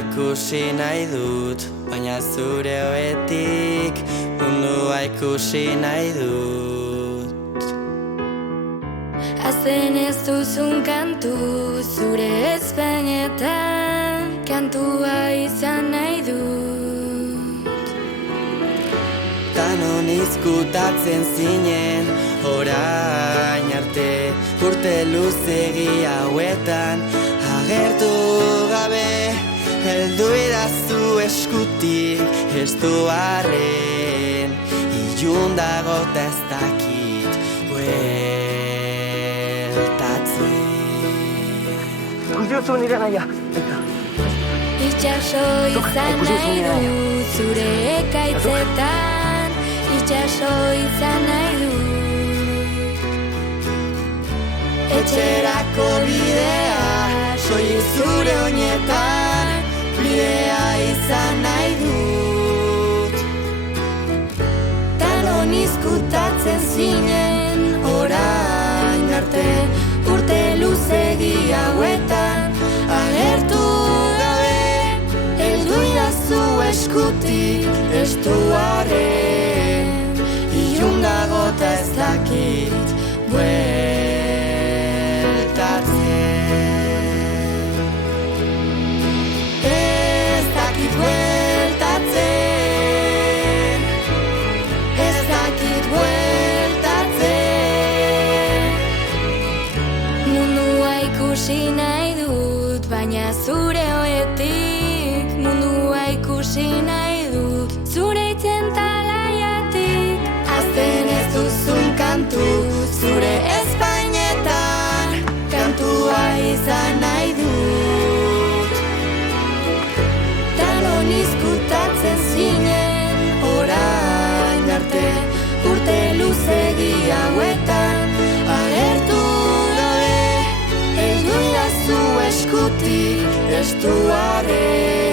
ikusi nahi dut, baina zure oetik mundua ikusi nahi dut. Hazen ez duzun kantu, zure ezpainetan kantua izan nahi dut. Tanon izkutatzen zinen, orain arte, urte luzegi hauetan, agertu gabe, heldu idazu eskutik, ez du arren, ilun dago eta ez dakit, bueltatzen. Ikusi duzu nire naia, eta. Itxaso izan nahi dut, zure ekaitzetan, itxaso izan nahi dut. Etxerako bidea, soilik zure oinetan, bidea izan nahi dut. Tanon izkutatzen zinen, orain arte, urte luzegi hauetan, Agertu gabe, heldu idazu eskutik, ez du arren, ilun dago eta ez dakit, bueltatzen. Ez dakit bueltatzen, ez dakit bueltatzen. mundua ikusi nahi dut, baina zure oetik, mundua ikusi nahi dut, zure itzen talaiatik. Hazen ez duzun kantu, zure ezpainetan, kantua izan nahi dut. Tanon izkutatzen zinen, Orain arte, urte luzegi hauetan, agertu gabe, heldu idazu eskutik, ez du arren.